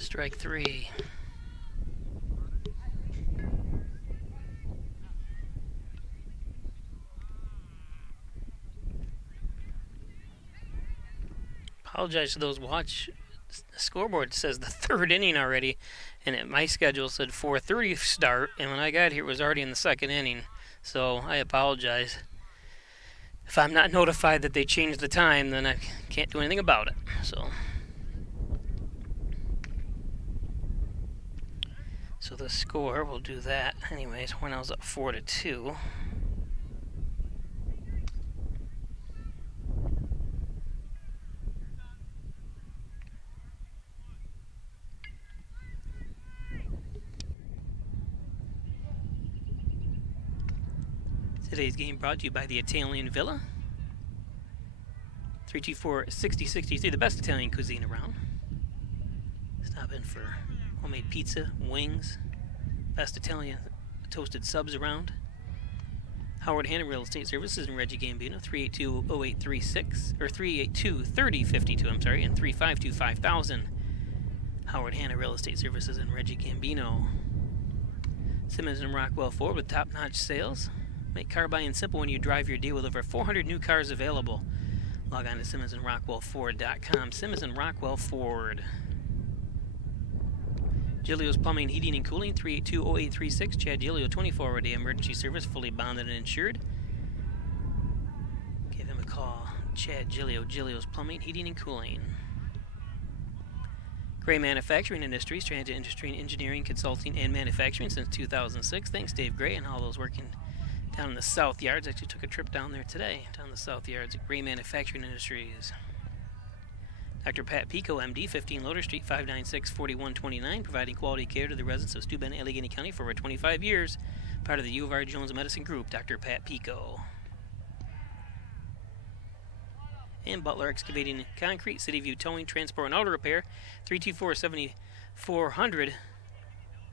Strike three. Apologize to those watch. The scoreboard says the third inning already, and my schedule said 4:30 start, and when I got here it was already in the second inning. So I apologize. If I'm not notified that they changed the time, then I can't do anything about it. So the score, we'll do that. Anyways, Hornell's up 4-2. Today's game brought to you by the Italian Villa. 324-6063, the best Italian cuisine around. Stop in for homemade pizza, wings, best Italian toasted subs around. Howard Hanna Real Estate Services in Reggie Gambino, 382-0836, or 382-3052, I'm sorry, and 352-5000. Howard Hanna Real Estate Services in Reggie Gambino. Simmons and Rockwell Ford with top-notch sales. Make car buying simple when you drive your deal with over 400 new cars available. Log on to SimmonsandRockwellFord.com. Simmons and Rockwell Ford. Giglio's Plumbing, Heating, and Cooling, 382-0836. Chad Giglio, 24-hour-a-day emergency service, fully bonded and insured. Give him a call. Chad Giglio, Giglio's Plumbing, Heating, and Cooling. Gray Manufacturing Industries, transit industry and engineering, consulting, and manufacturing since 2006. Thanks, Dave Gray, and all those working down in the South Yards. Actually took a trip down there today, down the South Yards at Gray Manufacturing Industries. Dr. Pat Pico, MD, 15 Loader Street, 596-4129, providing quality care to the residents of Steuben, Allegheny County for over 25 years. Part of the U of R Jones Medicine Group, Dr. Pat Pico. And Butler Excavating and Concrete, City View Towing, Transport, and Auto Repair, 324-7400.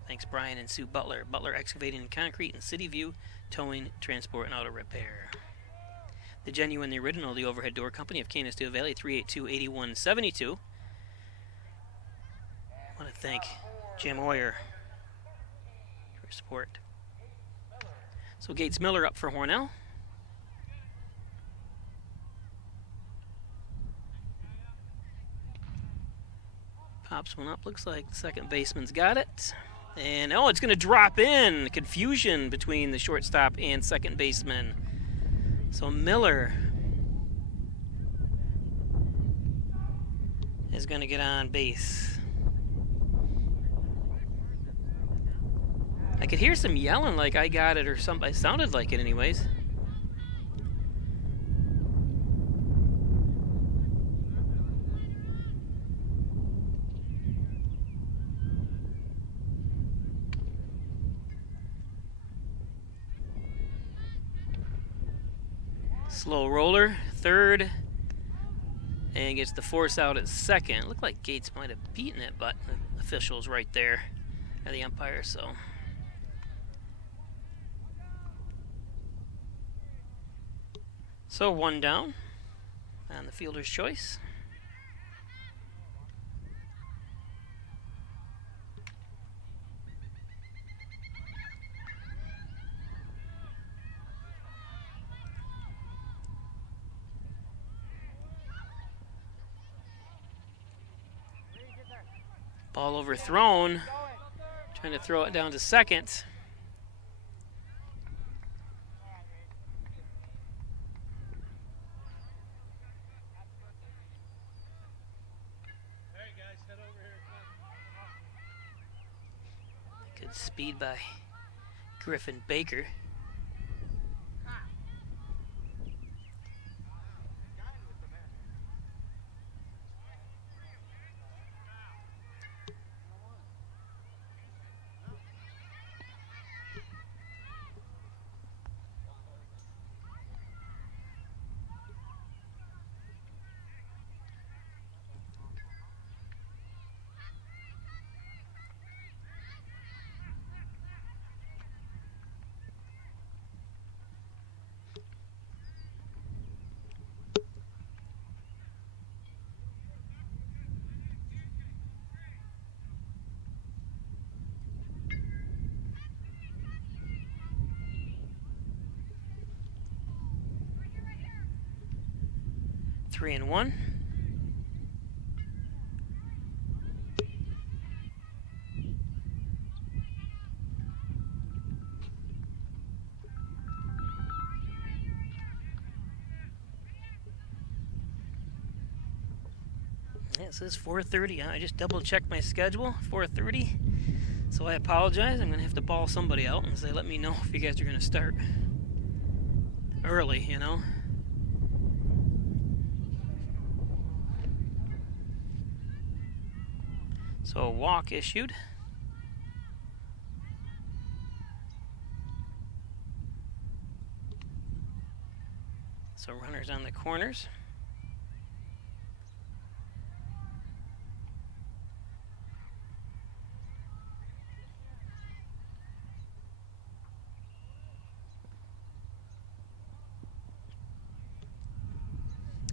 Thanks, Brian and Sue Butler. Butler Excavating and Concrete and City View Towing, Transport, and Auto Repair. The Genuine, the Original, the Overhead Door Company of Canisteo Valley, 382-8172. I want to thank Jim Oyer for support. So Gates Miller up for Hornell. Pops one up. Looks like the second baseman's got it. And, oh, it's going to drop in. Confusion between the shortstop and second baseman. So Miller is going to get on base. I could hear some yelling like I got it or something. It sounded like it anyways. Slow roller, third, and gets the force out at second. Looked like Gates might have beaten it, but the official's right there, or the umpire, so. So one down on the fielder's choice. Ball overthrown. Trying to throw it down to second. Good speed by Griffin Baker. 3-1. It says 4:30. I just double-checked my schedule, 4:30. So I apologize. I'm going to have to ball somebody out and say, let me know if you guys are going to start early, you know. So a walk issued. So runners on the corners.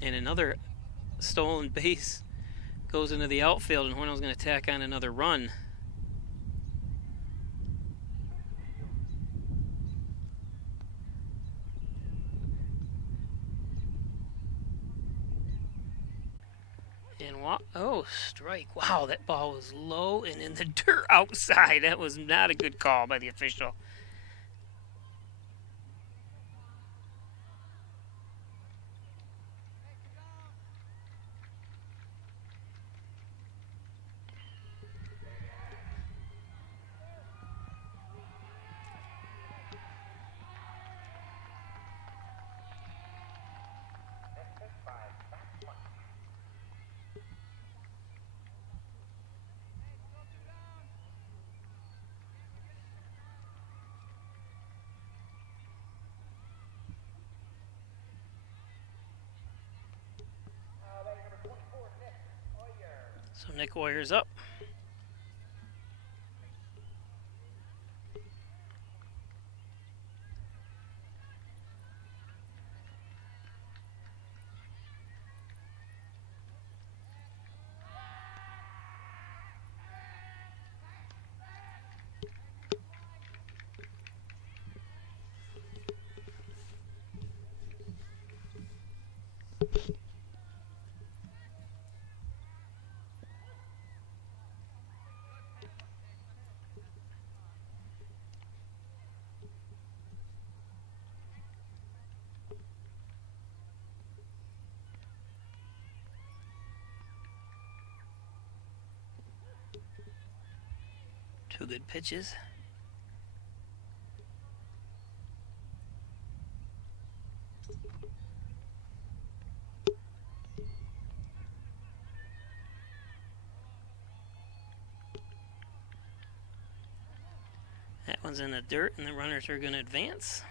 And another stolen base goes into the outfield, and Hornell's going to tack on another run. And oh, strike. Wow, that ball was low and in the dirt outside. That was not a good call by the official. So Nick Oyer's up. Two good pitches. That one's in the dirt, and the runners are going to advance.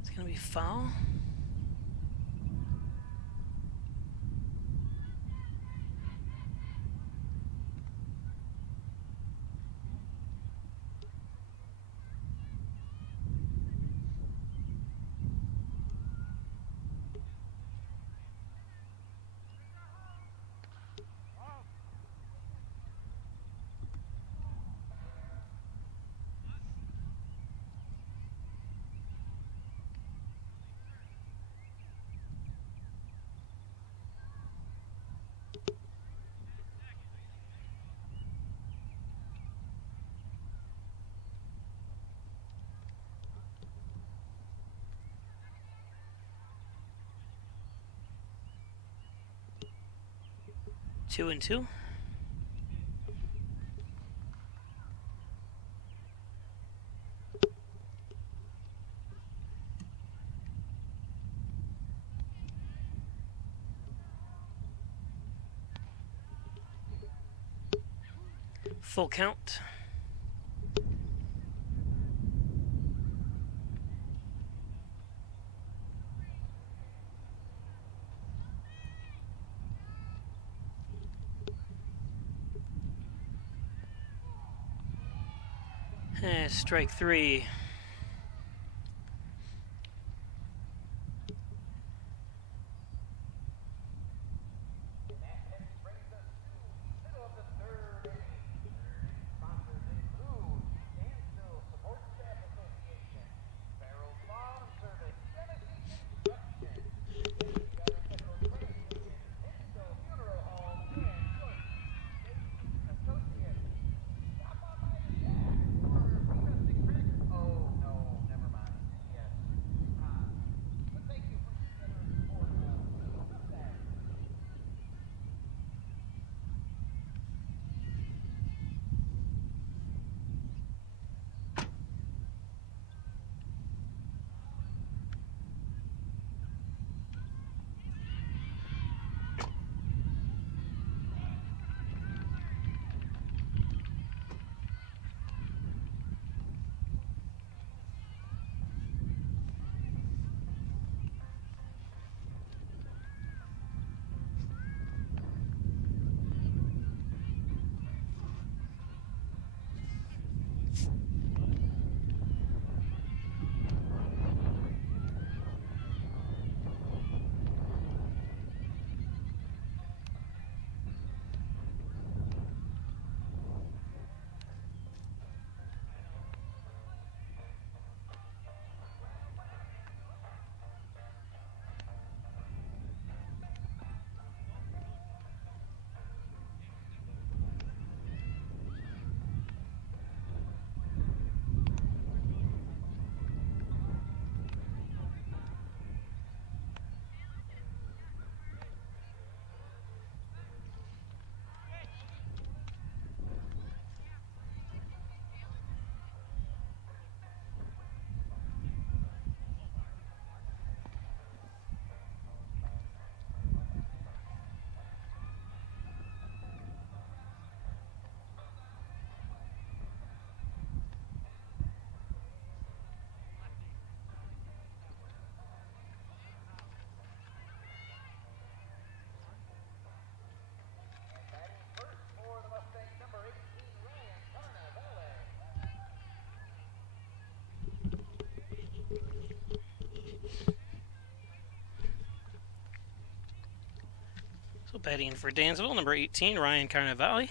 It's going to be foul. Two and two. Full count. Strike three. So batting for Dansville, number 18, Ryan Carnevale.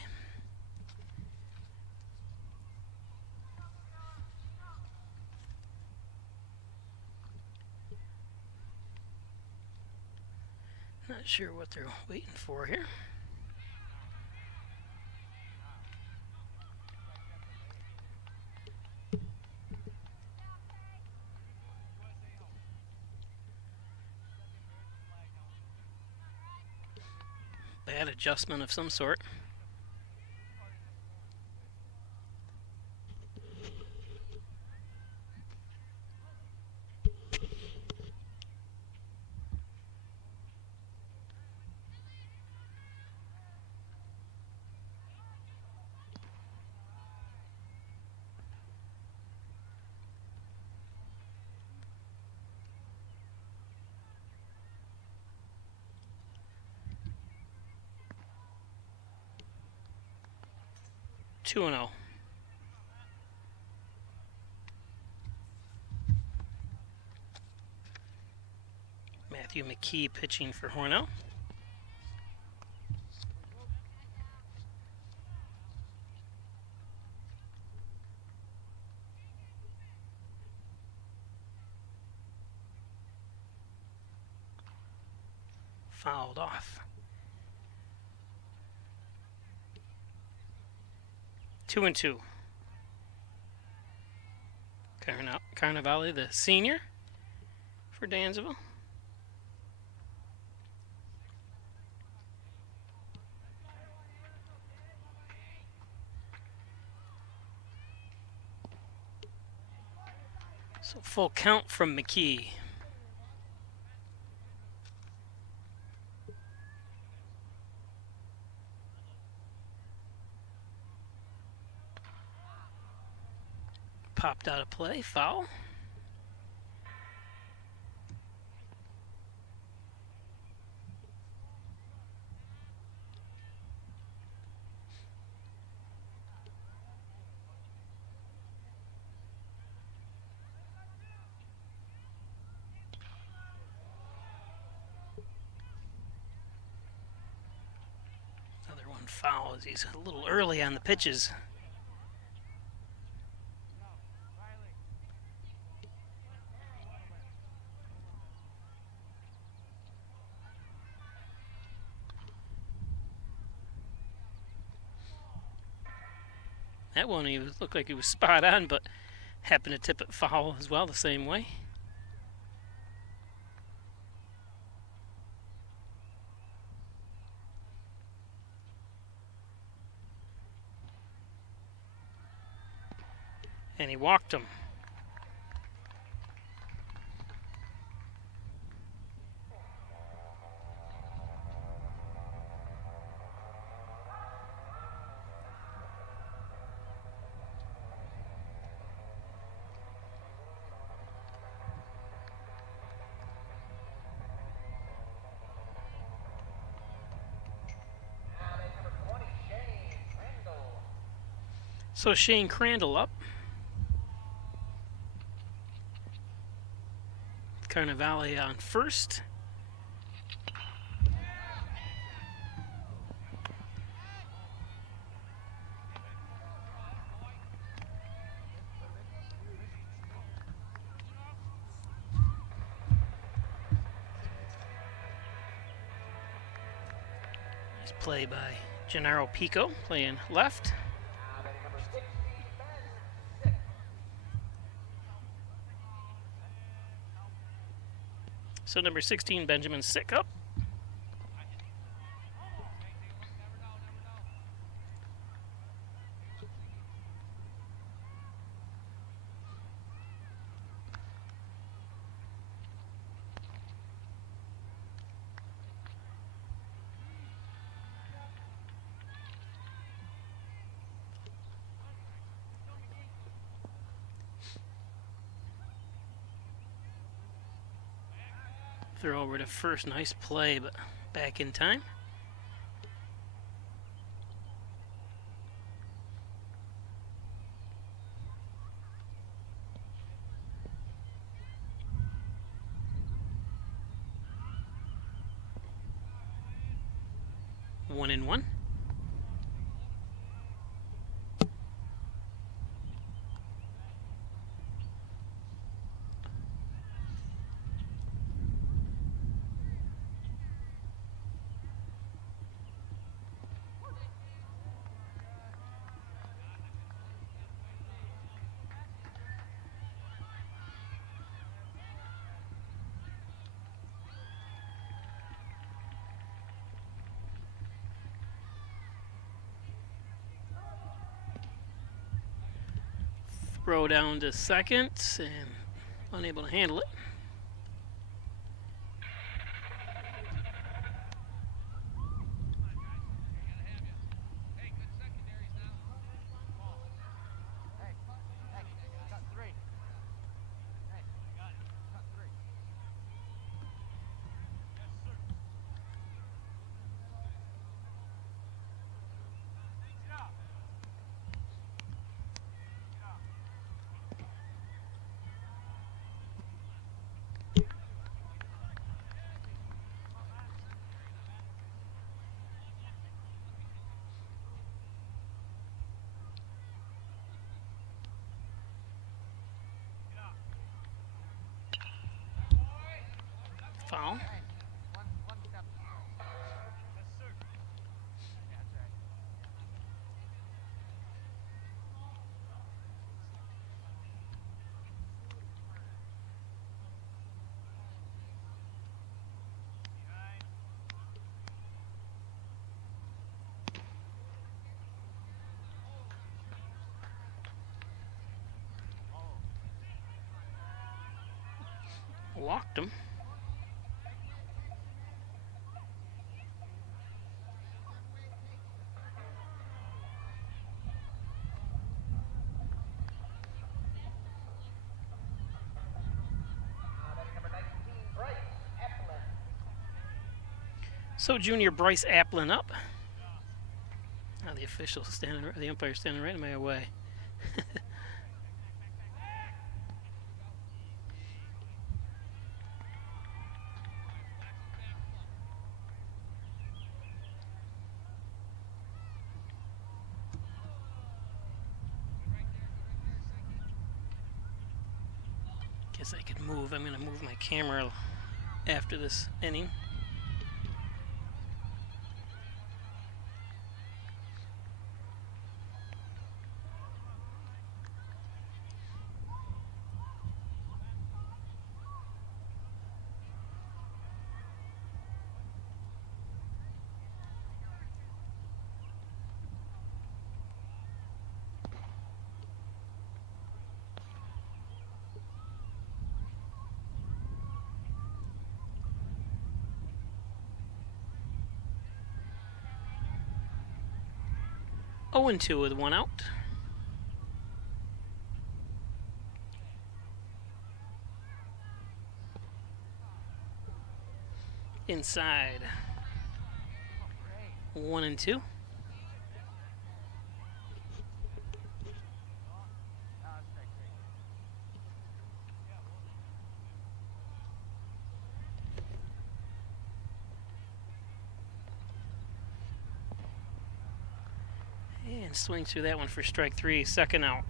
Not sure what they're waiting for here. Bad adjustment of some sort. Two and 0. Matthew McKee pitching for Hornell. Fouled off. 2 and 2. Carnevale, the senior for Dansville. So full count from McKee. Popped out of play, foul. on foul as he's a little early on the pitches. That one he looked like he was spot on, but happened to tip it foul as well the same way. And he walked him. So Shane Crandall up. Carnevale on first. Nice play by Gennaro Pico, playing left. So number 16, Benjamin Sick up. Throw over to first, nice play, but back in time. One and one. Throw down to second and unable to handle it. Foul. Walked him. So junior Bryce Applin up. Now the official standing, the umpire standing right in my way. Guess I could move. I'm going to move my camera after this inning. Oh, and 2 with 1 out. Inside. 1 and 2. And swing through that one for strike 3, 2nd out.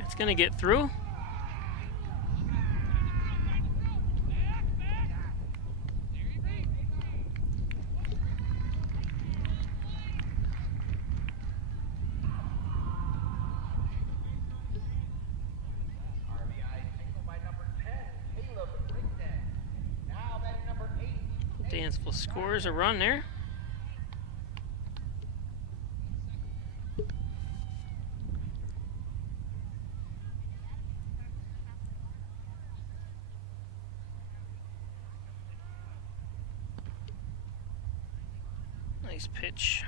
It's going to get through. Dansville scores a run there. Nice pitch.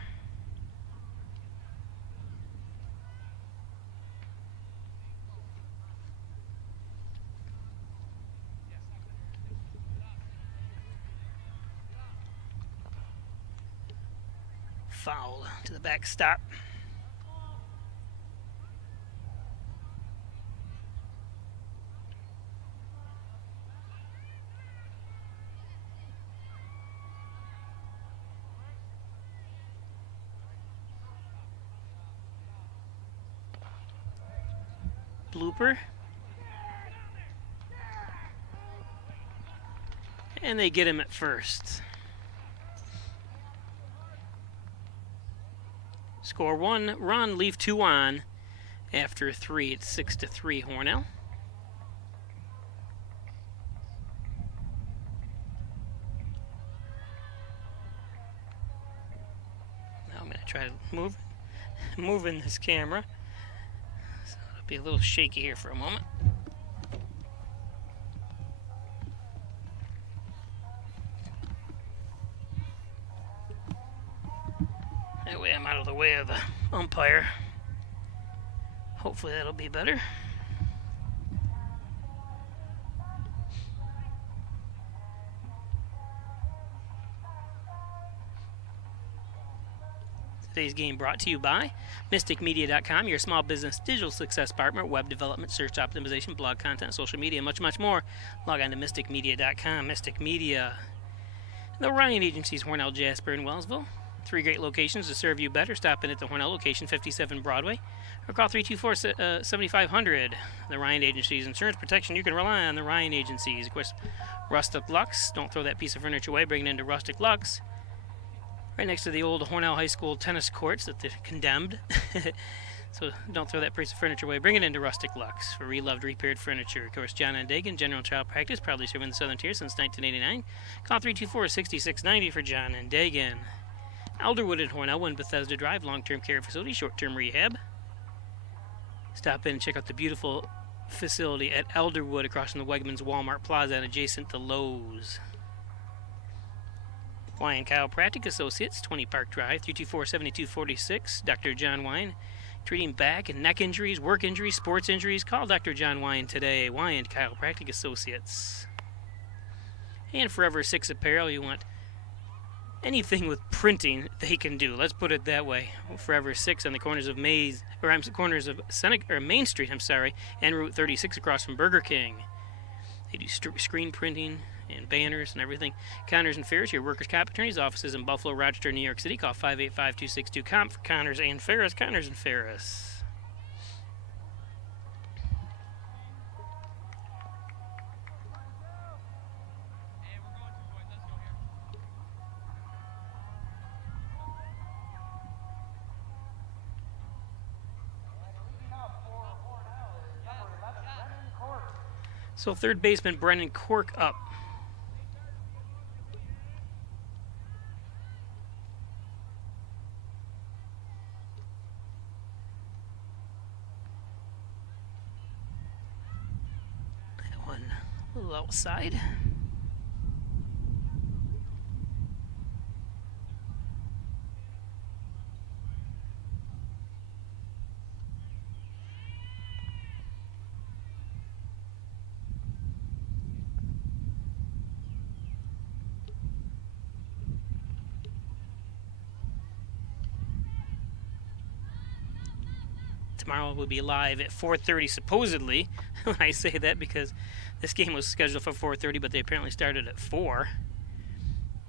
Foul to the backstop. Blooper. And they get him at first. Score 1 run, leave 2 on. After 3, it's 6-3 Hornell. Now I'm going to try to moving this camera. So it'll be a little shaky here for a moment. That way I'm out of the way of the umpire. Hopefully that'll be better. Today's game brought to you by MysticMedia.com, your small business digital success partner, web development, search optimization, blog content, social media, much, much more. Log on to MysticMedia.com. Mystic Media. The Ryan Agencies, Hornell, Jasper, and Wellsville. 3 great locations to serve you better. Stop in at the Hornell location, 57 Broadway, or call 324-7500. The Ryan Agencies. Insurance protection you can rely on. The Ryan Agencies. Of course, Rustic Lux. Don't throw that piece of furniture away. Bring it into Rustic Lux. Right next to the old Hornell High School tennis courts that they've condemned. So don't throw that piece of furniture away. Bring it into Rustic Lux for reloved, repaired furniture. Of course, John and Dagan, General Child Practice, proudly serving the Southern Tier since 1989. Call 324-6690 for John and Dagan. Alderwood at Hornell, One Bethesda Drive, long-term care facility, short-term rehab. Stop in and check out the beautiful facility at Alderwood across from the Wegmans Walmart Plaza and adjacent to Lowe's. Wine Chiropractic Associates, 20 Park Drive, 324-7246. Dr. John Wine, treating back and neck injuries, work injuries, sports injuries. Call Dr. John Wine today. Wine Chiropractic Associates. And Forever 6 Apparel, you want anything with printing they can do. Let's put it that way. Forever 6 on the corners of Main Street, and Route 36 across from Burger King. They do screen printing and banners and everything. Connors and Ferris, your workers' comp attorneys offices in Buffalo, Rochester, New York City. Call 585-262-COMP for Connors and Ferris. Connors and Ferris. So third baseman Brennan Cork up. That one a little outside. Tomorrow will be live at 4:30, supposedly. When I say that, because this game was scheduled for 4:30, but they apparently started at 4.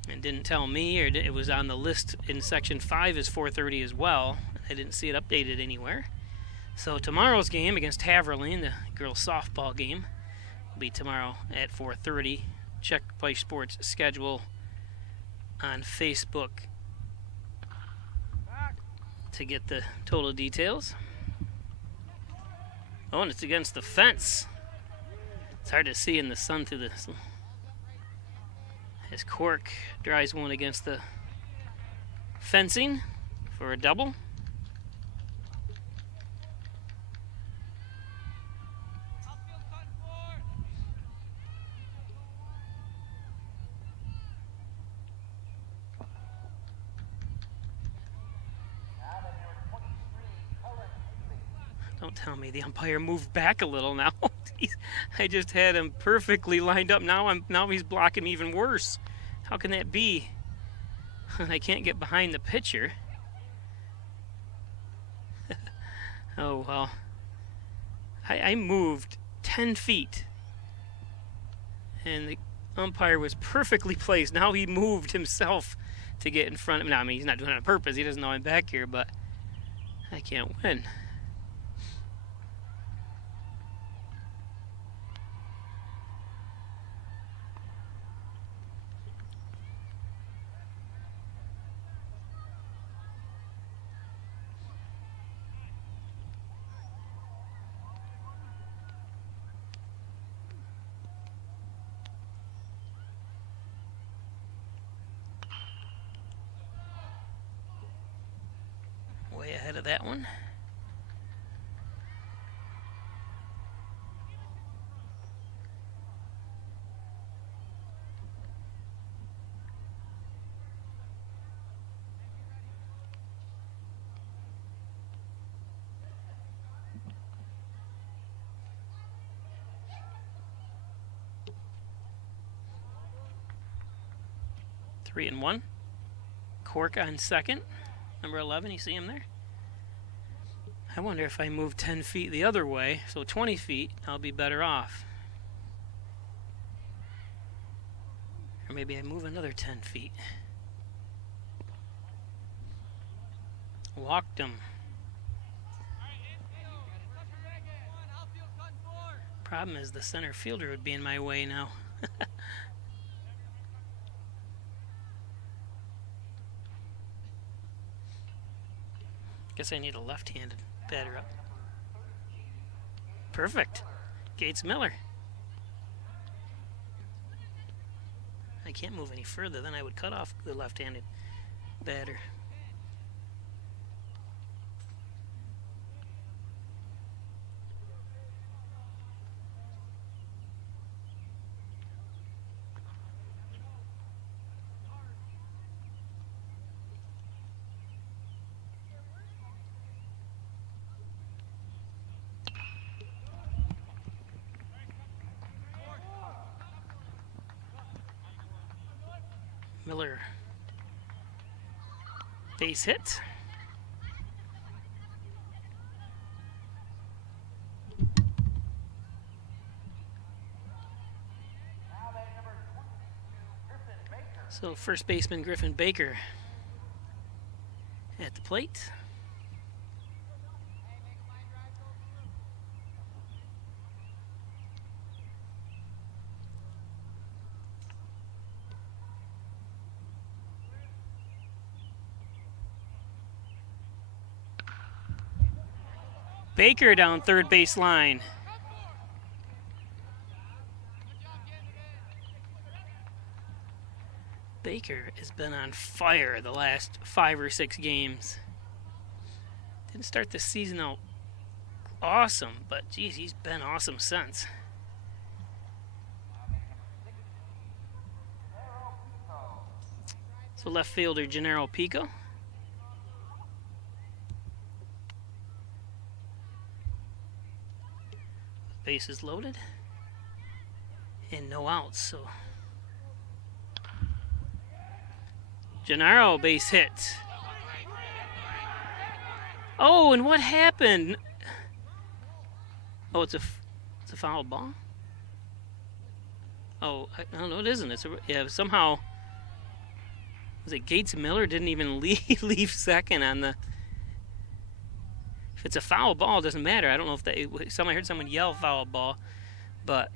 And didn't tell me, or it was on the list in Section 5 as 4:30 as well. I didn't see it updated anywhere. So tomorrow's game against Haverline, the girls' softball game, will be tomorrow at 4:30. Check Play Sports schedule on Facebook to get the total details. Oh, and it's against the fence. It's hard to see in the sun through this. As Cork drives one against the fencing for a double. Don't tell me the umpire moved back a little now. I just had him perfectly lined up. Now he's blocking me even worse. How can that be? I can't get behind the pitcher. Oh, well. I moved 10 feet. And the umpire was perfectly placed. Now he moved himself to get in front of me. Now, I mean, he's not doing it on purpose. He doesn't know I'm back here, but I can't win. Way ahead of that one. Three and one. Cork on second. Number 11, you see him there? I wonder if I move 10 feet the other way, so 20 feet, I'll be better off. Or maybe I move another 10 feet. Walked him. Problem is the center fielder would be in my way now. Guess I need a left-handed batter up. Perfect. Gates Miller. I can't move any further, then I would cut off the left-handed batter. Miller Base hit. So first baseman Griffin Baker at the plate. Baker down third base line. Baker has been on fire the last 5 or 6 games. Didn't start the season out awesome, but geez, he's been awesome since. So left fielder Gennaro Pico. Bases loaded. And no outs, so Gennaro base hit. Oh, and what happened? Oh, it's a foul ball. Oh, no, it isn't. Yeah, somehow was it Gates Miller didn't even leave second on the. If it's a foul ball, it doesn't matter. I don't know if I heard someone yell foul ball, but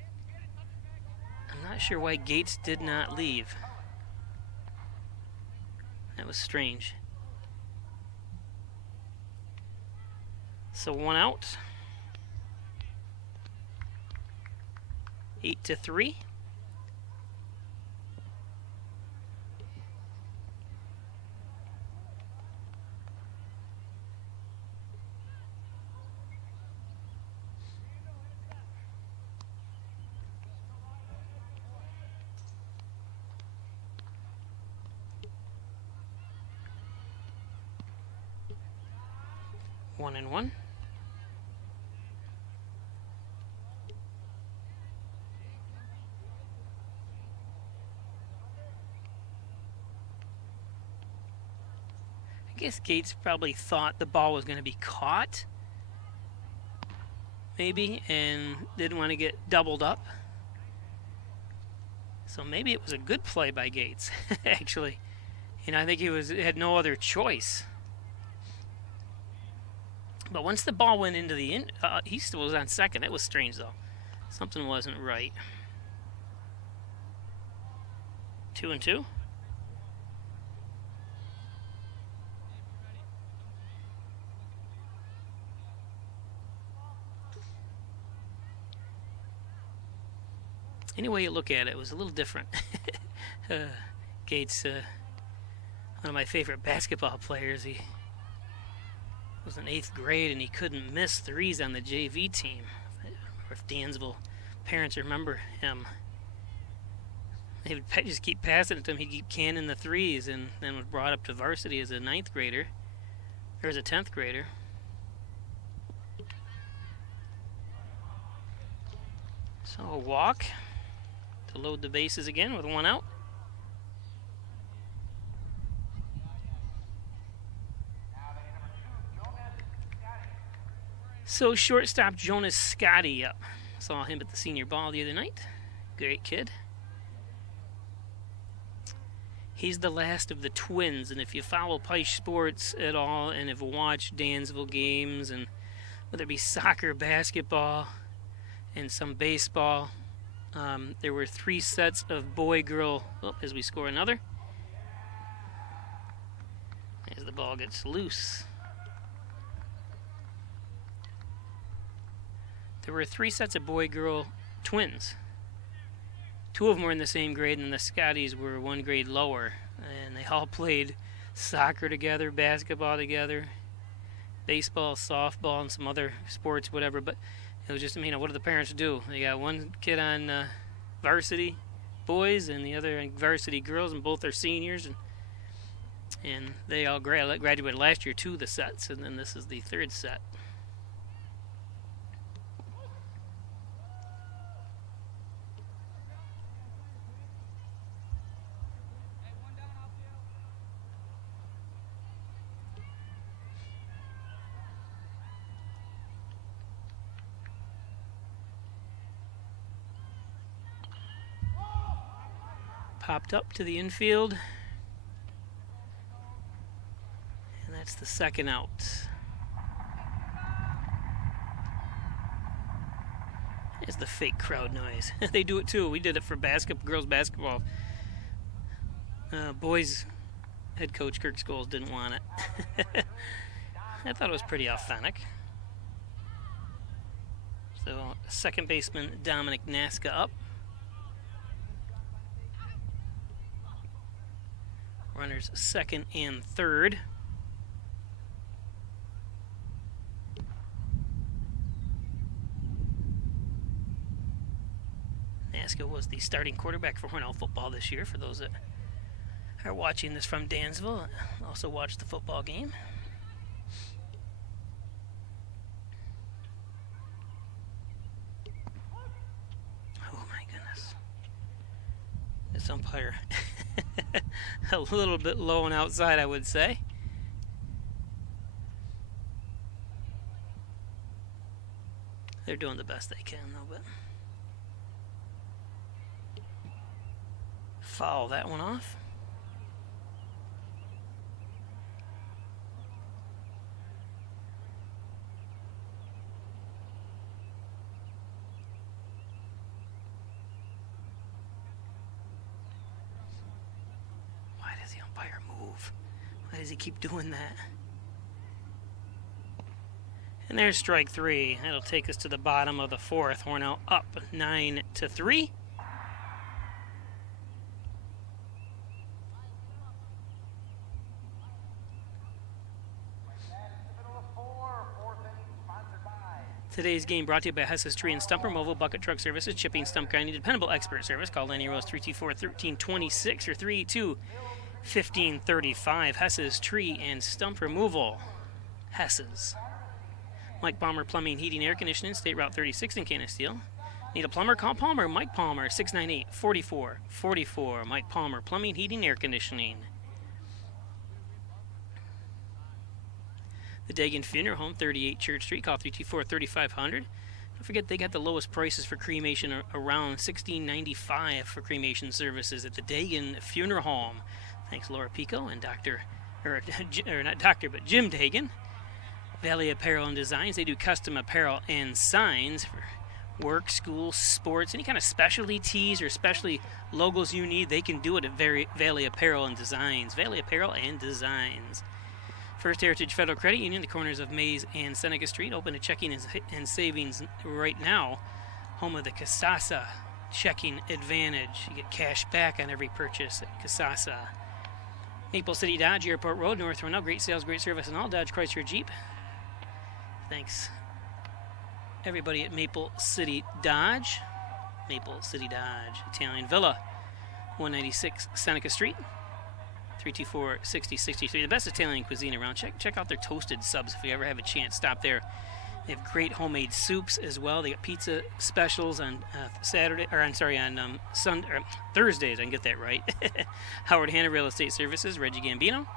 I'm not sure why Gates did not leave. That was strange. So 1 out. 8-3. One and one. I guess Gates probably thought the ball was going to be caught, maybe, and didn't want to get doubled up. So maybe it was a good play by Gates, actually. I think he had no other choice. But once the ball went into the he still was on second. It was strange, though. Something wasn't right. 2-2. Any way you look at it, it was a little different. Gates, one of my favorite basketball players, he was in 8th grade and he couldn't miss threes on the JV team. Or if Dansville parents remember him, they would just keep passing it to him. He'd keep canning the threes, and then was brought up to varsity as a 9th grader, or as a 10th grader. So a walk to load the bases again with 1 out. So shortstop Jonas Scotty up. Saw him at the senior ball the other night. Great kid. He's the last of the twins, and if you follow Pike sports at all and have watched Dansville games, and whether it be soccer, basketball, and some baseball, there were 3 sets of boy-girl. Oh, as we score another. As the ball gets loose. There were 3 sets of boy-girl twins. 2 of them were in the same grade, and the Scotties were 1 grade lower. And they all played soccer together, basketball together, baseball, softball, and some other sports, whatever. But it was just, what do the parents do? They got 1 kid on varsity boys and the other on varsity girls, and both are seniors. And they all graduated last year, 2 of the sets, and then this is the 3rd set. popped up to the infield. And that's the second out. It's the fake crowd noise. They do it too. We did it for girls basketball. Boys head coach Kirk Scholes didn't want it. I thought it was pretty authentic. So second baseman Dominic Naska up. Runners second and third. Naska was the starting quarterback for Hornell football this year. For those that are watching this from Dansville, also watch the football game. Oh my goodness. This umpire a little bit low and outside, I would say. They're doing the best they can though, but foul that one off. Why does the umpire move? Why does he keep doing that? And there's strike three. That'll take us to the bottom of the fourth. Hornell up 9-3. Today's game brought to you by Hess's Tree and Stumper Mobile Bucket Truck Services, shipping, stump grinding, dependable expert service. Call Lanny Rose 324-1326 or 382-1535. Hess's Tree and Stump Removal. Hess's. Mike Palmer Plumbing, Heating, Air Conditioning, State Route 36 in Canisteel. Need a plumber? Call Palmer. Mike Palmer, 698-4444. Mike Palmer Plumbing, Heating, Air Conditioning. The Dagan Funeral Home, 38 Church Street. Call 324-3500. Don't forget they got the lowest prices for cremation, around $16.95 for cremation services at the Dagan Funeral Home. Thanks, Laura Pico and Jim Dagan. Valley Apparel and Designs. They do custom apparel and signs for work, school, sports, any kind of specialty tees or specialty logos you need. They can do it at Valley Apparel and Designs. Valley Apparel and Designs. First Heritage Federal Credit Union, the corners of Mays and Seneca Street, open to checking and savings right now. Home of the Casasa Checking Advantage. You get cash back on every purchase at Casasa. Maple City Dodge, Airport Road, North Hornell. Great sales, great service, and all Dodge, Chrysler, Jeep. Thanks, everybody at Maple City Dodge. Maple City Dodge. Italian Villa, 196 Seneca Street. 324-6063. The best Italian cuisine around. Check out their toasted subs if you ever have a chance. Stop there. They have great homemade soups as well. They got pizza specials on Thursdays. I can get that right. Howard Hanna Real Estate Services. Reggie Gambino,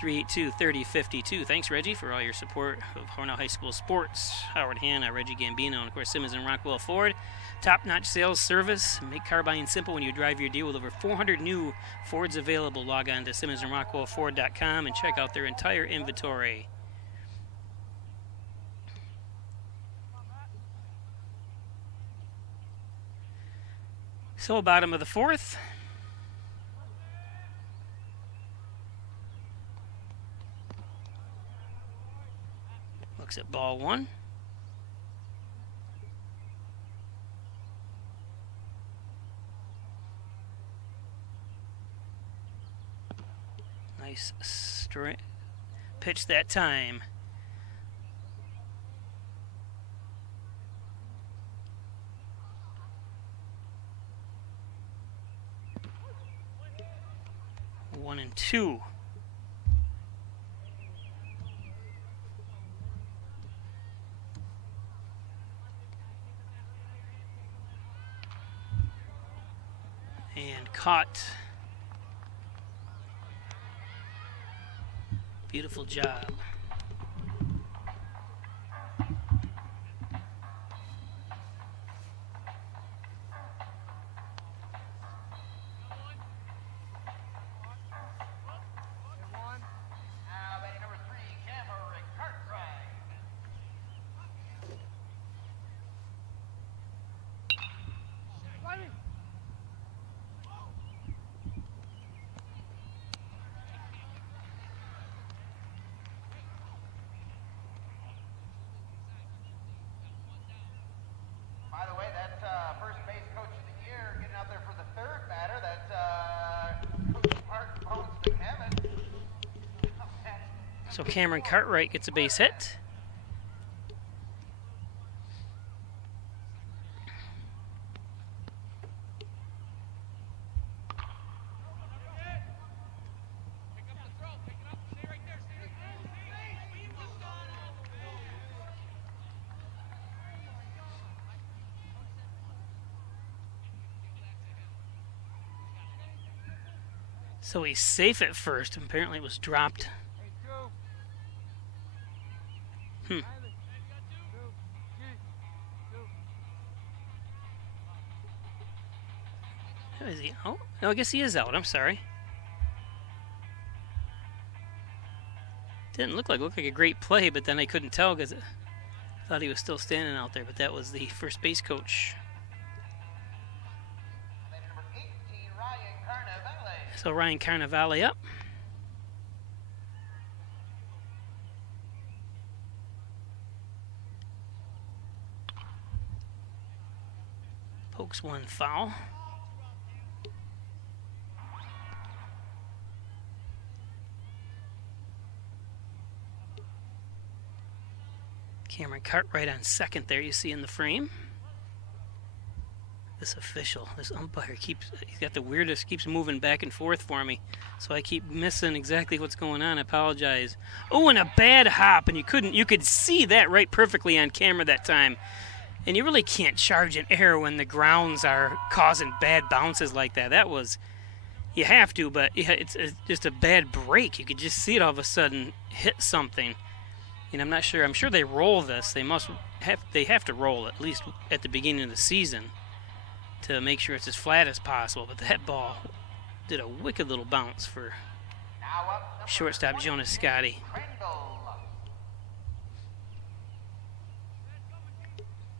382-3052. Thanks, Reggie, for all your support of Hornell High School sports. Howard Hanna, Reggie Gambino, and of course Simmons and Rockwell Ford. Top-notch sales service. Make car buying simple when you drive your deal with over 400 new Fords available. Log on to SimmonsandRockwellFord.com and check out their entire inventory. So, bottom of the fourth. Looks at ball one. Nice pitch that time. One and two. And caught. Beautiful job. So Cameron Cartwright gets a base hit. So he's safe at first. Apparently it was dropped. Is he out? No, I guess he is out. I'm sorry. Didn't look like a great play, but then I couldn't tell because I thought he was still standing out there. But that was the first base coach. So Ryan Carnevale up. Pokes one foul. Cameron Cartwright on second there, you see in the frame. This official, this umpire he's got the weirdest, keeps moving back and forth for me. So I keep missing exactly what's going on. I apologize. Oh, and a bad hop, and you could see that right perfectly on camera that time. And you really can't charge an error when the grounds are causing bad bounces like that. You have to, but it's just a bad break. You could just see it all of a sudden hit something. And I'm not sure. I'm sure they roll this. They have to roll it, at least at the beginning of the season, to make sure it's as flat as possible. But that ball did a wicked little bounce for shortstop Jonas Scotty.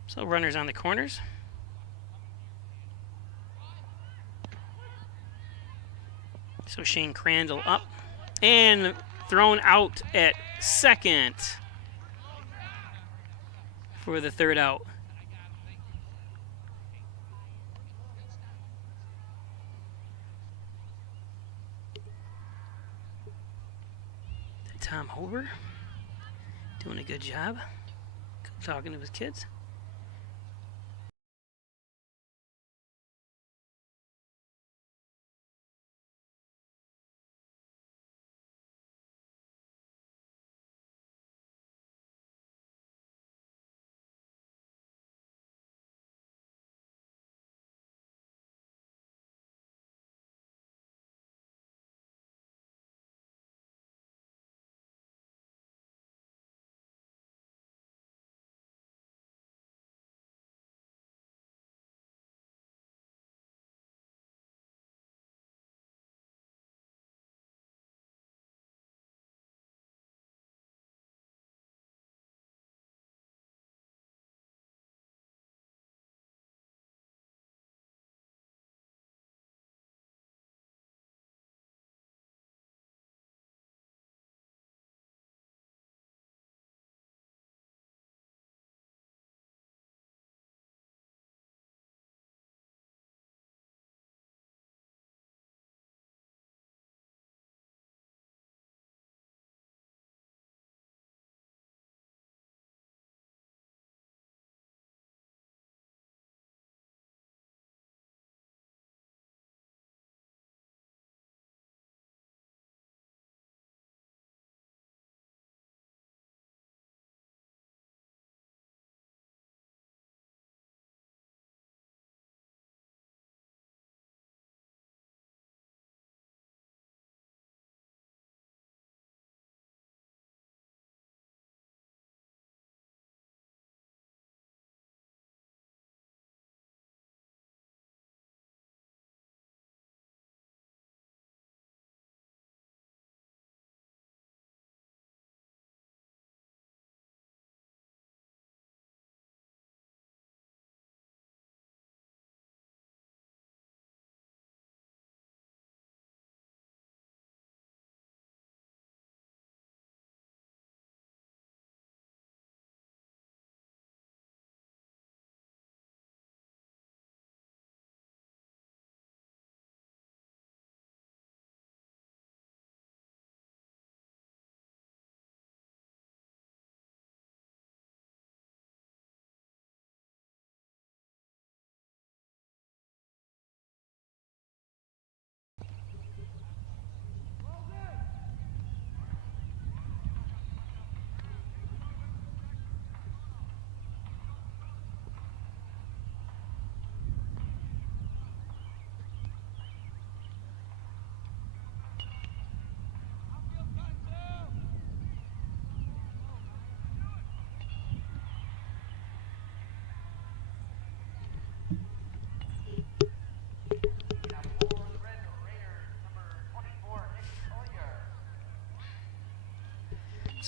So runners on the corners. So Shane Crandall up and thrown out at second for the third out. Tom Hober doing a good job talking to his kids.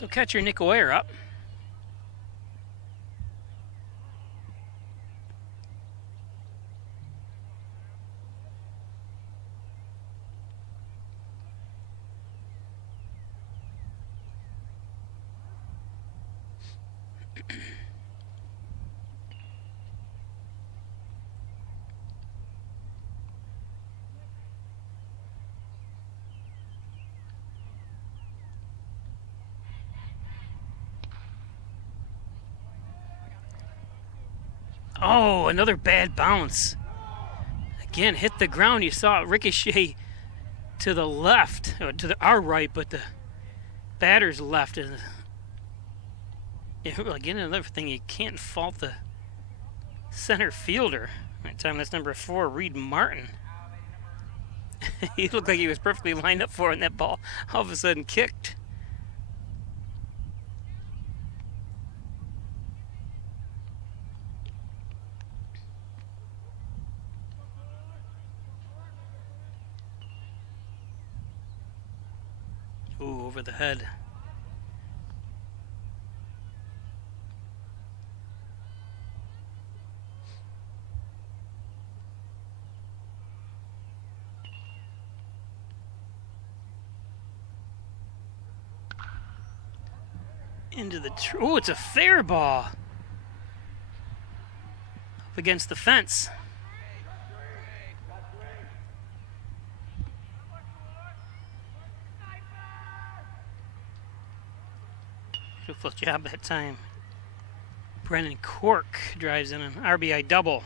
So catcher Nick Oyer up. Oh, another bad bounce. Again, hit the ground. You saw it ricochet to the left, or to our right, but the batter's left. And again, another thing, you can't fault the center fielder. That time, that's number 4, Reed Martin. He looked like he was perfectly lined up for it, and that ball all of a sudden kicked. Ooh, over the head. Into the oh, it's a fair ball. Up against the fence. Beautiful job that time. Brennan Cork drives in an RBI double.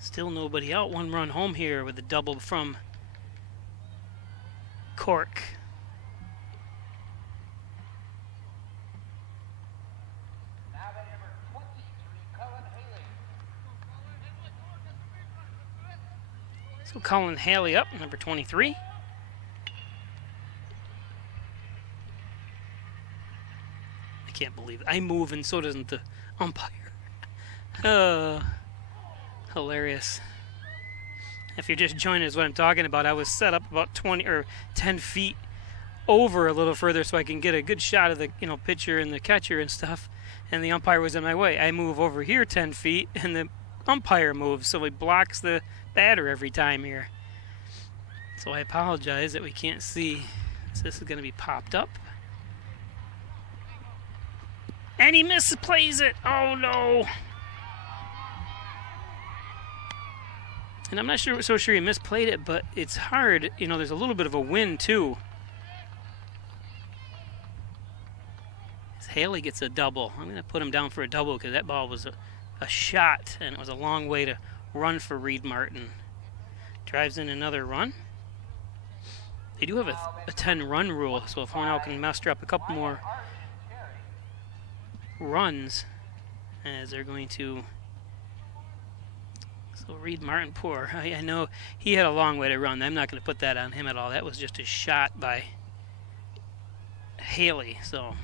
Still nobody out. 1 run home here with a double from Cork. So Colin Haley up, number 23. I can't believe it. I move and so doesn't the umpire. Hilarious. If you're just joining us, what I'm talking about, I was set up about 20 or 10 feet over a little further so I can get a good shot of the pitcher and the catcher and stuff, and the umpire was in my way. I move over here 10 feet, and the umpire moves, so he blocks the batter every time here. So I apologize that we can't see. So this is going to be popped up. And he misplays it. Oh, no. And I'm not so sure he misplayed it, but it's hard. There's a little bit of a wind, too. As Haley gets a double. I'm going to put him down for a double because that ball was a shot, and it was a long way to run for Reed Martin. Drives in another run. They do have a 10-run rule, so if Hornell can muster up a couple more runs, as they're going to... So Reed Martin, poor. I know he had a long way to run. I'm not going to put that on him at all. That was just a shot by Haley. So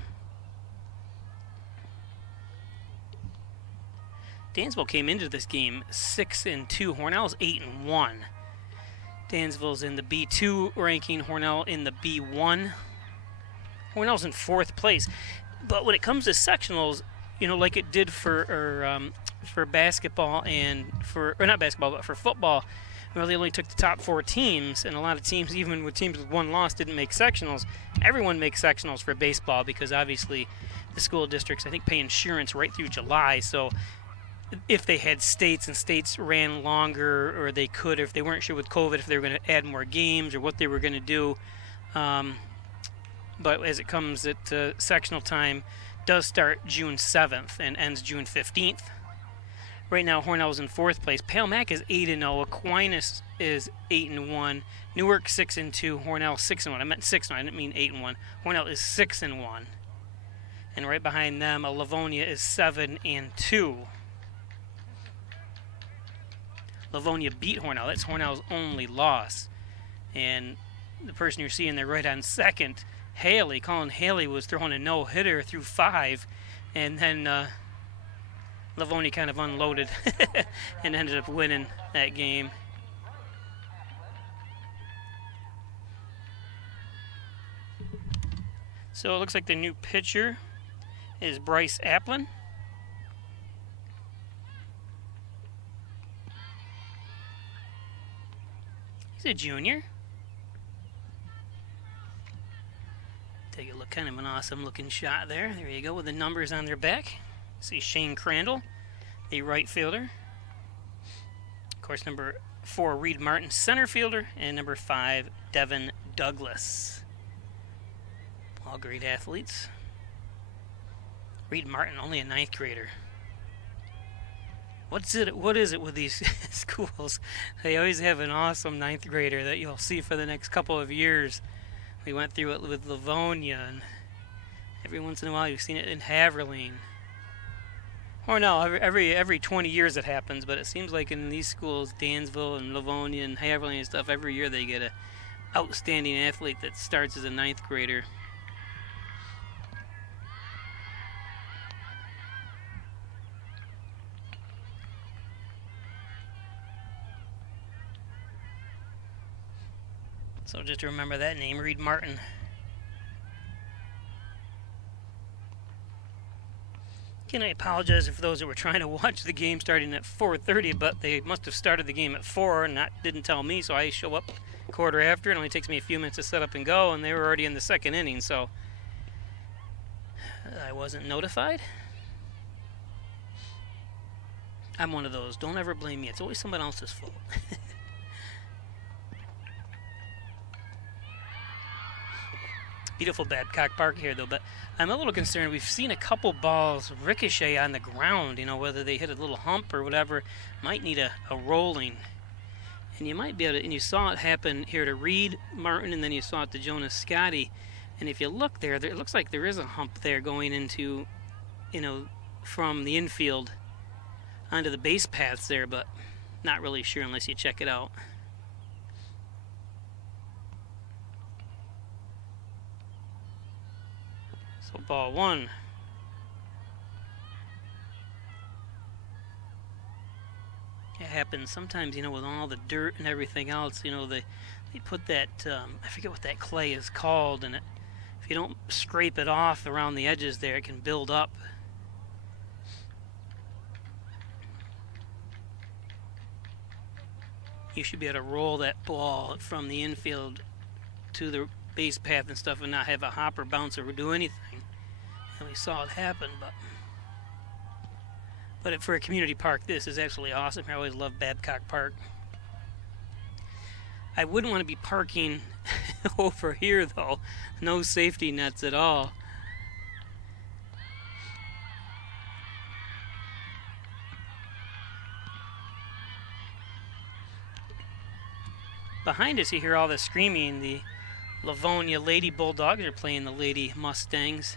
Dansville came into this game 6-2. Hornell's 8-1. Dansville's in the B2 ranking. Hornell in the B1. Hornell's in 4th place. But when it comes to sectionals, like it did for basketball and not basketball, but for football, they only took the top 4 teams, and a lot of teams, even with teams with 1 loss, didn't make sectionals. Everyone makes sectionals for baseball because obviously the school districts, I think, pay insurance right through July. So if they had states and states ran longer, or they could, or if they weren't sure with COVID if they were going to add more games or what they were going to do. But as it comes at sectional time, does start June 7th and ends June 15th. Right now, Hornell's in 4th place. Pale Mac is 8-0. Aquinas is 8-1. Newark 6-2. Hornell 6-1. I meant 6-1. I didn't mean 8-1. Hornell is 6-1. And right behind them, Livonia is 7-2. Livonia beat Hornell. That's Hornell's only loss. And the person you're seeing there right on second, Haley, Colin Haley, was throwing a no-hitter through 5, and then Livonia kind of unloaded and ended up winning that game. So it looks like the new pitcher is Bryce Applin. He's a junior. Take a look, kind of an awesome looking shot there. There you go with the numbers on their back. See Shane Crandall, the right fielder. Of course, number 4, Reed Martin, center fielder. And number 5, Devin Douglas. All great athletes. Reed Martin, only a 9th grader. What is it with these schools? They always have an awesome 9th grader that you'll see for the next couple of years. We went through it with Livonia, and every once in a while you've seen it in Haverline. Hornell, every 20 years it happens, but it seems like in these schools, Dansville and Livonia and Haverline and stuff, every year they get an outstanding athlete that starts as a 9th grader. So just to remember that name, Reed Martin. Again, I apologize for those that were trying to watch the game starting at 4:30, but they must have started the game at 4 and didn't tell me, so I show up a quarter after. It only takes me a few minutes to set up and go, and they were already in the 2nd inning, so I wasn't notified. I'm one of those. Don't ever blame me. It's always someone else's fault. Beautiful Babcock Park here, though, but I'm a little concerned. We've seen a couple balls ricochet on the ground, whether they hit a little hump or whatever. Might need a rolling. And you might be able to, and you saw it happen here to Reed Martin, and then you saw it to Jonas Scotty. And if you look there, it looks like there is a hump there going into, from the infield onto the base paths there, but not really sure unless you check it out. So ball 1. It happens sometimes, with all the dirt and everything else, they put that, I forget what that clay is called, and if you don't scrape it off around the edges there, it can build up. You should be able to roll that ball from the infield to the base path and stuff and not have a hopper bounce or do anything. And we saw it happen, but for a community park, this is absolutely awesome. I always love Babcock Park. I wouldn't want to be parking over here, though. No safety nets at all. Behind us, you hear all the screaming. The Livonia Lady Bulldogs are playing the Lady Mustangs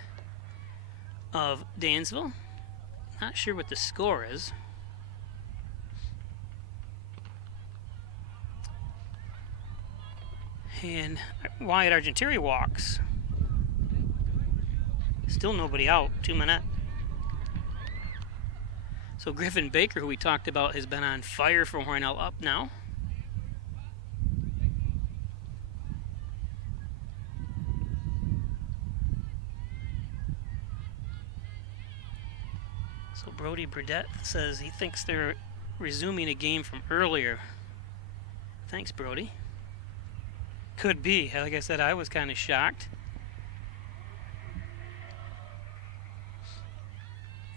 of Dansville. Not sure what the score is. And Wyatt Argentieri walks. Still nobody out. 2 minutes. So Griffin Baker, who we talked about, has been on fire for Hornell, up now. So Brody Burdett says he thinks they're resuming a game from earlier. Thanks, Brody. Could be. Like I said, I was kind of shocked.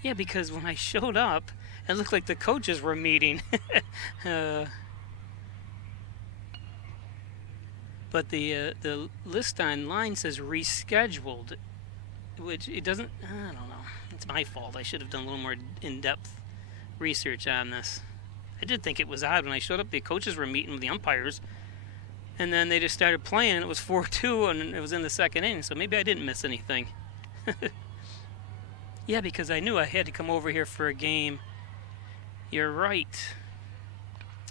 Yeah, because when I showed up, it looked like the coaches were meeting. But the list online says rescheduled, which it doesn't. I don't know. It's my fault. I should have done a little more in-depth research on this. I did think it was odd when I showed up. The coaches were meeting with the umpires, and then they just started playing, and it was 4-2, and it was in the 2nd inning. So maybe I didn't miss anything. Yeah, because I knew I had to come over here for a game. You're right.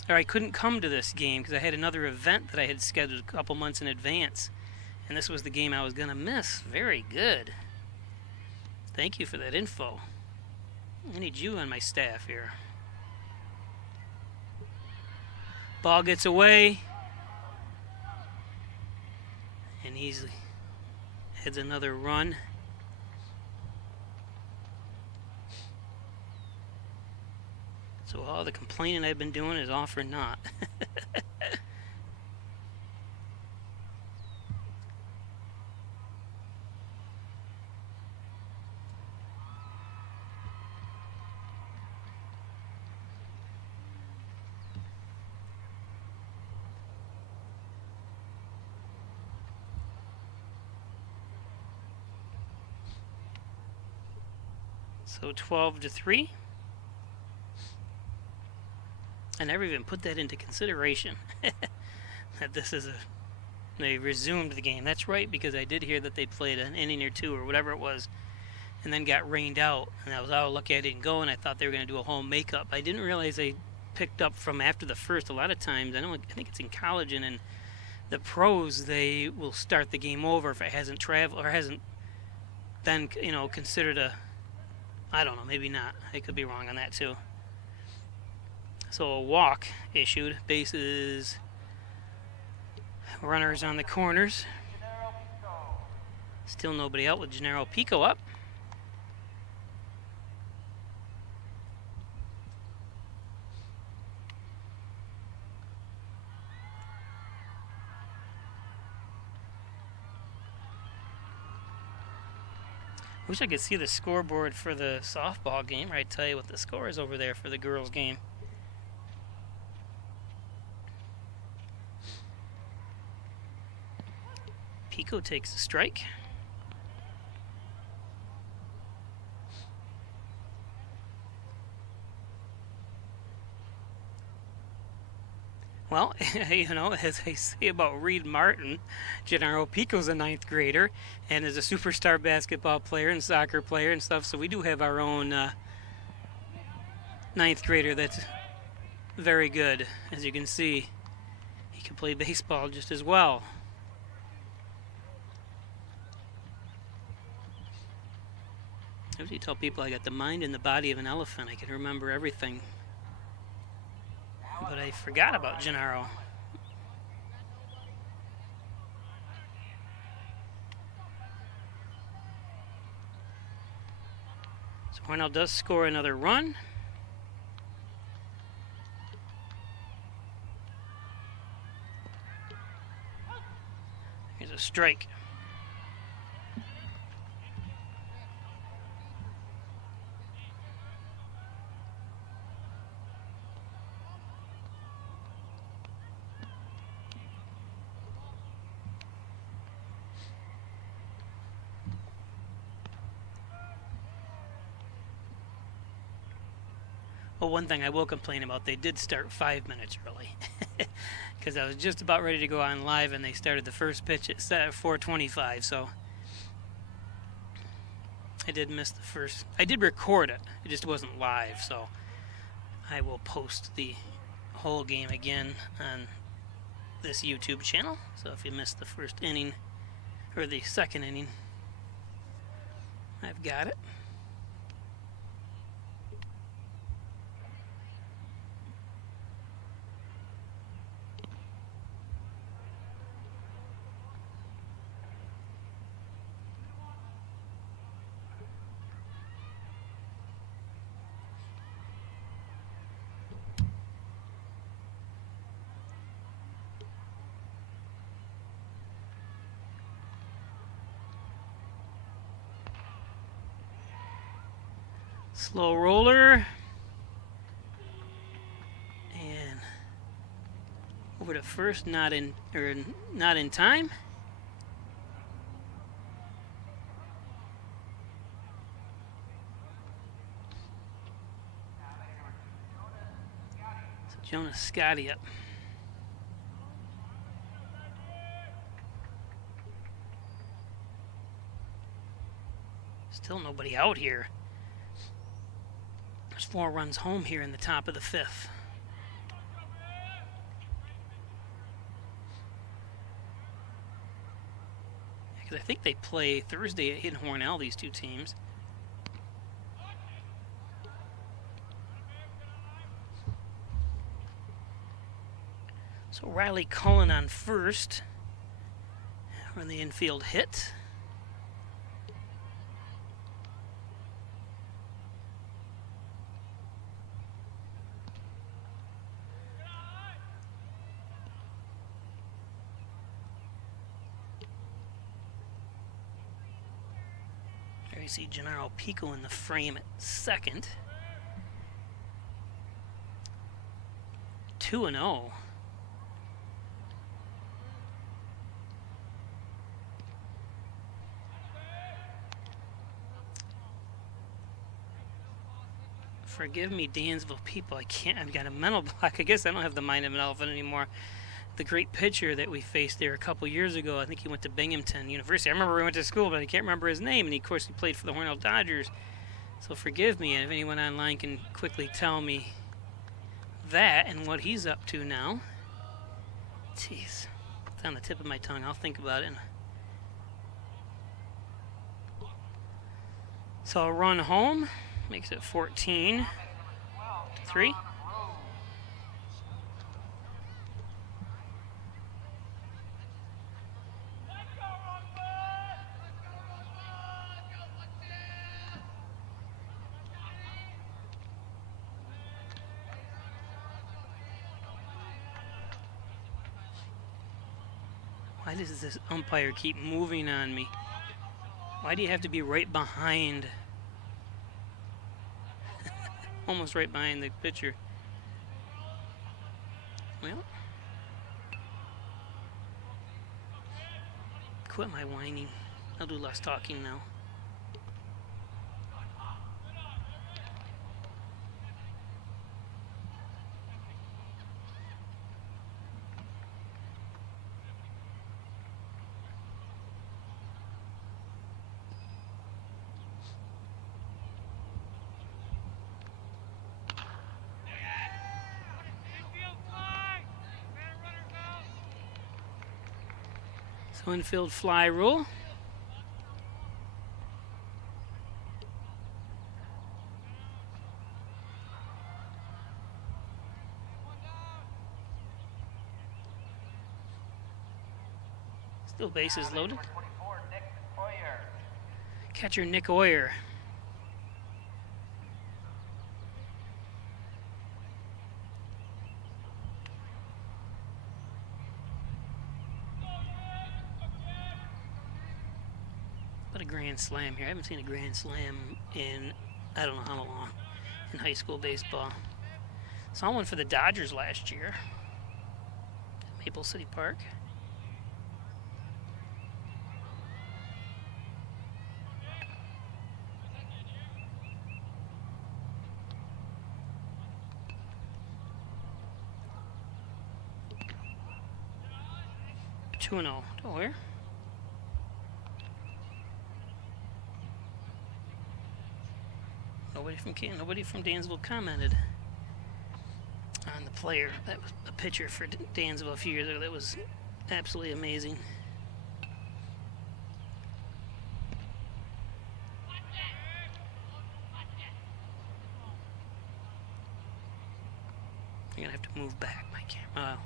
Or I couldn't come to this game because I had another event that I had scheduled a couple months in advance. And this was the game I was going to miss. Very good. Thank you for that info. I need you on my staff here. Ball gets away. And easily. Heads another run. So all the complaining I've been doing is all for naught. So 12-3. I never even put that into consideration. That this is they resumed the game. That's right, because I did hear that they played an inning or two or whatever it was, and then got rained out. And I was all lucky I didn't go, and I thought they were going to do a whole makeup. I didn't realize they picked up from after the first. A lot of times, I think it's in college and in the pros, they will start the game over if it hasn't traveled or hasn't been, considered a. I don't know, maybe not. I could be wrong on that too. So a walk issued. Bases, runners on the corners. Still nobody out with Gennaro Pico up. Wish I could see the scoreboard for the softball game, right? Tell you what the score is over there for the girls' game. Pico takes the strike. Well, as I say about Reed Martin, Gennaro Pico's a 9th grader and is a superstar basketball player and soccer player and stuff. So we do have our own 9th grader that's very good. As you can see, he can play baseball just as well. I usually tell people I got the mind and the body of an elephant. I can remember everything. But I forgot about Gennaro. So Hornell does score another run. Here's a strike. Well, one thing I will complain about, they did start 5 minutes early. Because I was just about ready to go on live, and they started the first pitch at 4:25, so I did miss the first. I did record it. It just wasn't live, so I will post the whole game again on this YouTube channel. So if you missed the first inning, or the second inning, I've got it. Slow roller, and over to first, not in time. So Jonas Scotty up. Still nobody out here. There's 4 runs home here in the top of the 5th. Because I think they play Thursday in Hornell, these two teams. So Riley Cullen on first. Run the infield hit. see Gennaro Pico in the frame at second. 2-0. Forgive me, Dansville people. I can't. I've got a mental block. I guess I don't have the mind of an elephant anymore. The great pitcher that we faced there a couple years ago, I think he went to Binghamton University. I remember we went to school, but I can't remember his name. And of course, he played for the Hornell Dodgers. So forgive me, and if anyone online can quickly tell me that and what he's up to now. Jeez, it's on the tip of my tongue. I'll think about it. So a run home makes it 14-3. Why does this umpire keep moving on me? Why do you have to be right behind? Almost right behind the pitcher. Well, quit my whining. I'll do less talking now. So infield fly rule. Still bases loaded. Catcher Nick Oyer. But a grand slam here. I haven't seen a grand slam in I don't know how long in high school baseball. Saw one for the Dodgers last year at Maple City Park. Two and oh. Where? Nobody from Dansville commented on the player. That was a pitcher for Dansville a few years ago. That was absolutely amazing. I'm gonna have to move back my camera. Oh.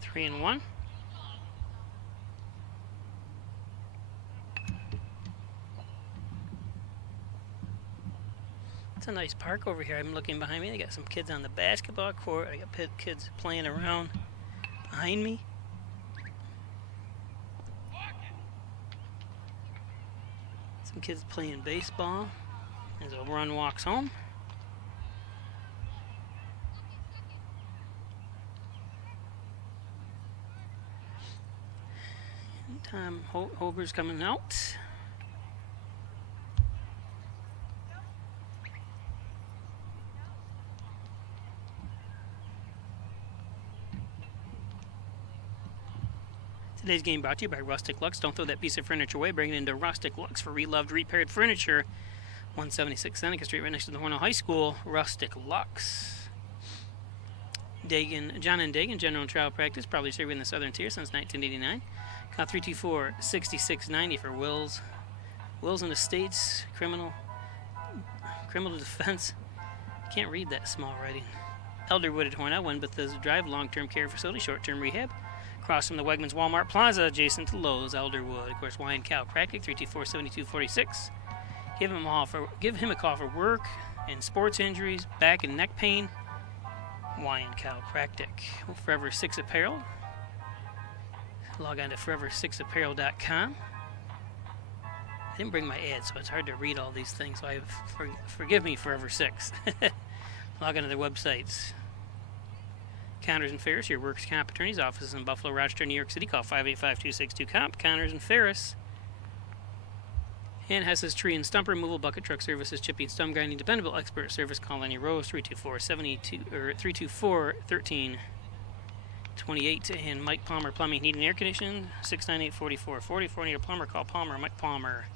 Three and one. It's a nice park over here. I'm looking behind me. They got some kids on the basketball court. I got kids playing around behind me. Some kids playing baseball as a run walks home. Tom Hober's coming out. Today's game brought to you by Rustic Lux. Don't throw that piece of furniture away. Bring it into Rustic Lux for reloved, repaired furniture. 176 Seneca Street, right next to the Hornell High School. Rustic Lux. John and Dagan, general and trial practice, probably serving the Southern Tier since 1989. Call 324-6690 for Wills and Estates, criminal defense. Can't read that small writing. Elderwood at Hornell, One Bethesda Drive, long-term care facility, short-term rehab. Across from the Wegmans Walmart Plaza, adjacent to Lowe's, Elderwood. Of course, Wine Cow Practic, 324-7246. Give him a call for work in sports injuries, back and neck pain, Hawaiian Chiropractic. Forever 6 Apparel. Log on to forever6apparel.com. I didn't bring my ad, so it's hard to read all these things, so forgive me, Forever 6. Log on to their websites. Connors and Ferris, your works comp attorneys, offices in Buffalo, Rochester, New York City. Call 585-262-COMP. Connors and Ferris. And Hess's Tree and Stump Removal, Bucket Truck Services, Chipping, Stump Grinding, Dependable Expert Service. Call Lenny Rose, 324-1328. And Mike Palmer Plumbing, Heating, and Air Conditioning, 698-4444. Need a plumber, call Palmer, Mike Palmer.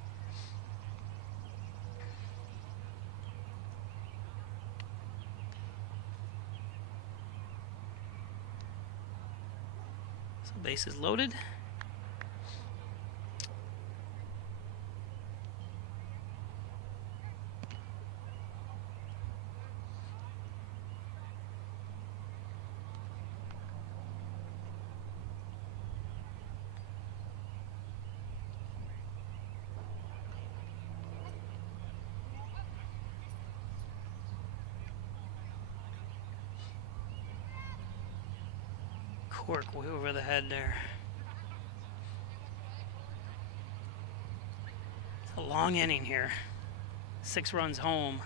So base is loaded. Cork way over the head there. It's a long inning here. 6 runs home.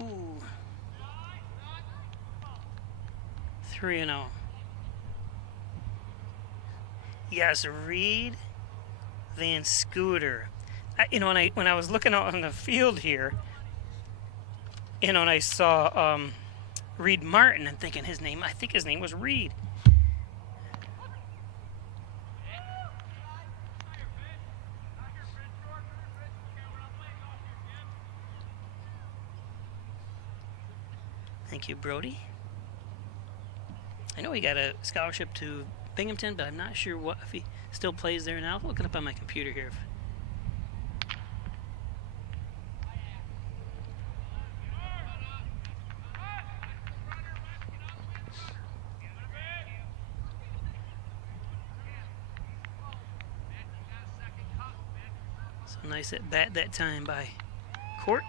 Ooh. 3-0. Yes, Reed Van Scooter. When I was looking out on the field here, and I saw Reed Martin and thinking I think his name was Reed. Thank you, Brody. I know he got a scholarship to Binghamton, but I'm not sure if he still plays there now. I'm looking up on my computer here. So nice at bat that time by Cork.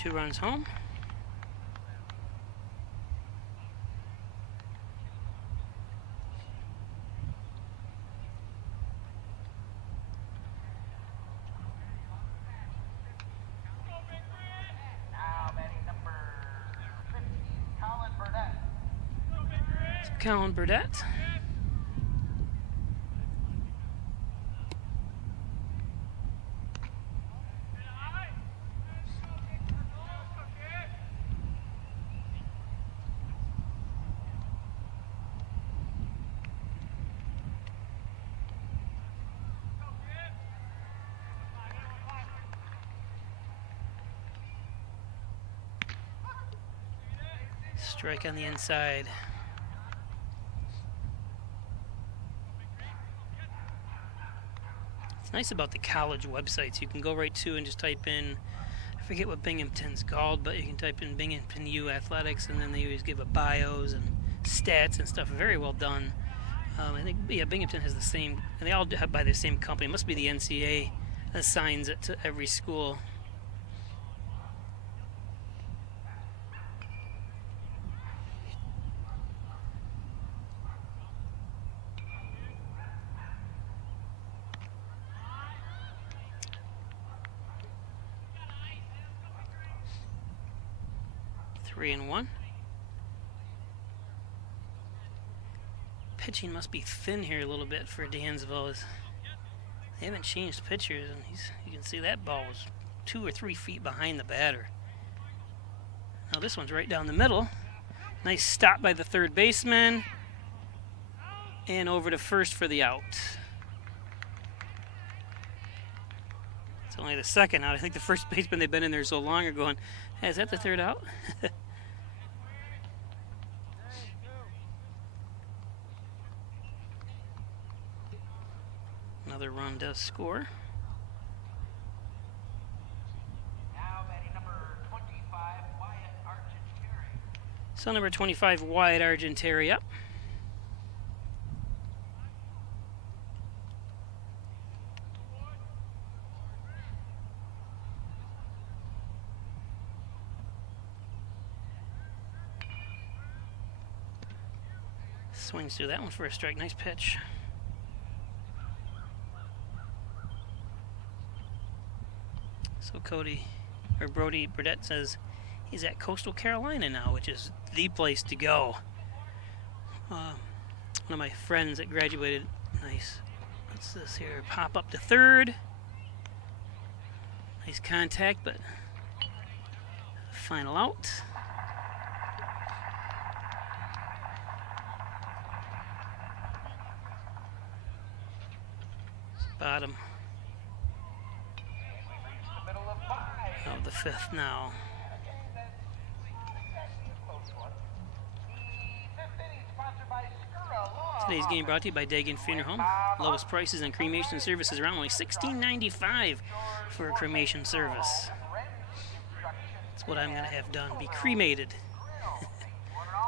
2 runs home. Colin Burdett. Strike on the inside. Nice about the college websites. You can go right to and just type in, I forget what Binghamton's called, but you can type in Binghamton U Athletics, and then they always give a bios and stats and stuff. Very well done. I think Binghamton has the same, and they all have by the same company. It must be the NCAA assigns it to every school. Three and 1. Pitching must be thin here a little bit for Dansville. They haven't changed pitchers, and you can see that ball was 2 or 3 feet behind the batter. Now this one's right down the middle. Nice stop by the third baseman, and over to first for the out. It's only the second out. I think the first baseman, they've been in there so long, are going, hey, is that the third out? Another run does score. So number 25, Wyatt Argenteri up. Swings through that one for a strike. Nice pitch. So Brody Burdett says he's at Coastal Carolina now, which is the place to go. One of my friends that graduated, nice. What's this here? Pop up to third. Nice contact, but final out. Bottom of the fifth now. Today's game brought to you by Dagan Funeral Home. Lowest prices on cremation services around, only $16.95 for a cremation service. That's what I'm going to have done, be cremated.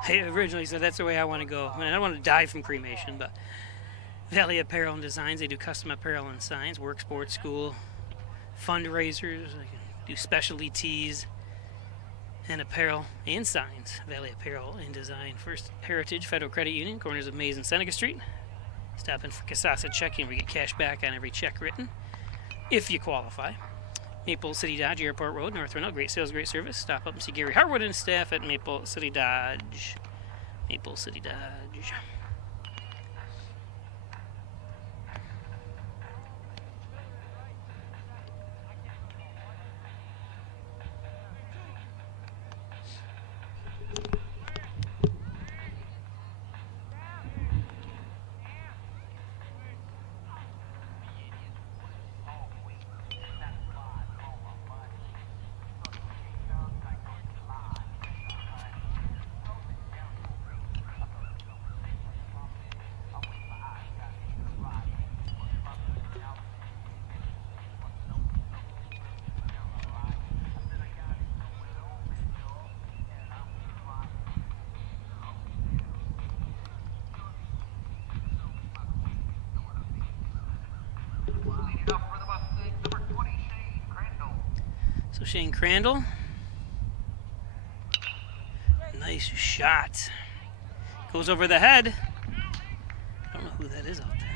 I originally said that's the way I want to go. I mean, I don't want to die from cremation, but Valley Apparel and Designs, they do custom apparel and signs, work sports school, fundraisers, they can do specialty tees and apparel and signs. Valley Apparel and Design, First Heritage Federal Credit Union, corners of Mays and Seneca Street. Stop in for Casasa checking, we get cash back on every check written, if you qualify. Maple City Dodge, Airport Road, North Hornell, great sales, great service. Stop up and see Gary Harwood and staff at Maple City Dodge. Maple City Dodge. So Shane Crandall, nice shot, goes over the head. I don't know who that is out there.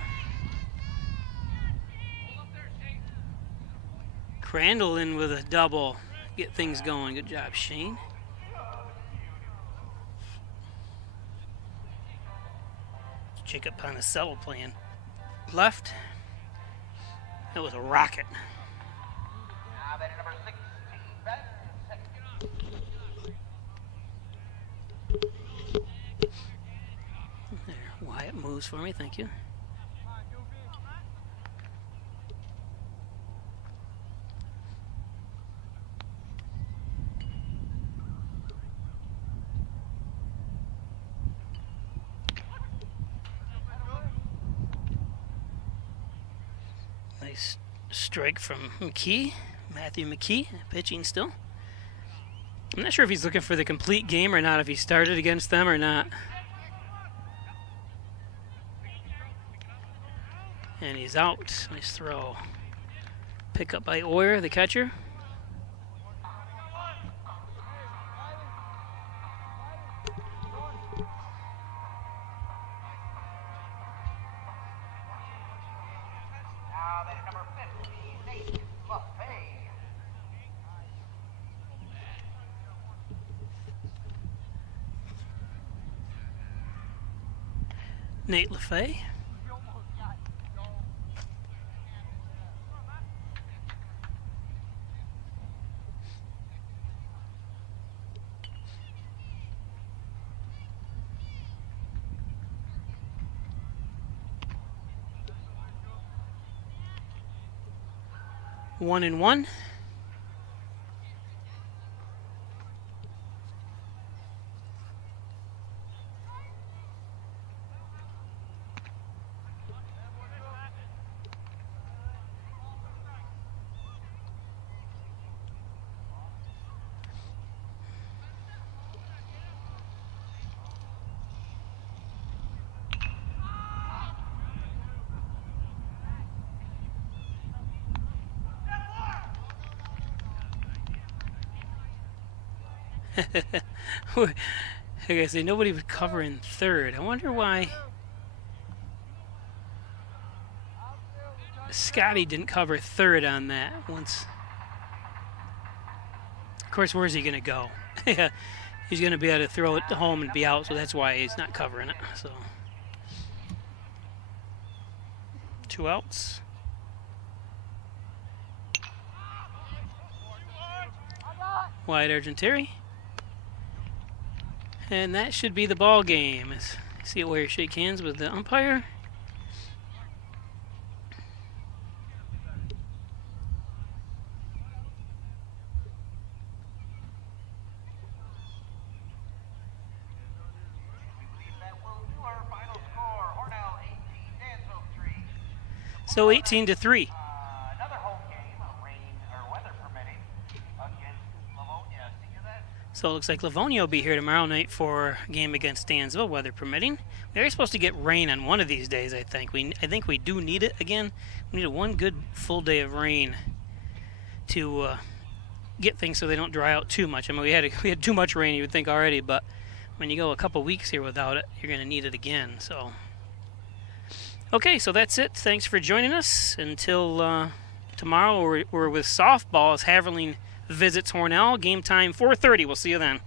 Crandall in with a double, get things going. Good job, Shane. Jacob Ponticello playing left. That was a rocket. There, Wyatt moves for me, thank you. Nice strike from McKee, Matthew McKee, pitching still. I'm not sure if he's looking for the complete game or not, if he started against them or not. And he's out. Nice throw. Pick up by Oyer, the catcher. Nate LaFay. One and one. Like I say, nobody would cover in third. I wonder why Scotty didn't cover third on that once. Of course, where's he going to go? He's going to be able to throw it home and be out, so that's why he's not covering it. So 2 outs. Wide Argenteri. And that should be the ball game. See where you shake hands with the umpire. So 18-3. So it looks like Livonia will be here tomorrow night for a game against Dansville, weather permitting. We're supposed to get rain on one of these days, I think. I think we do need it again. We need one good full day of rain to get things so they don't dry out too much. I mean, we had too much rain, you would think, already, but when you go a couple weeks here without it, you're going to need it again. So, okay, so that's it. Thanks for joining us. Until tomorrow, we're with softball as Haverling visits Hornell. Game time 4:30. We'll see you then.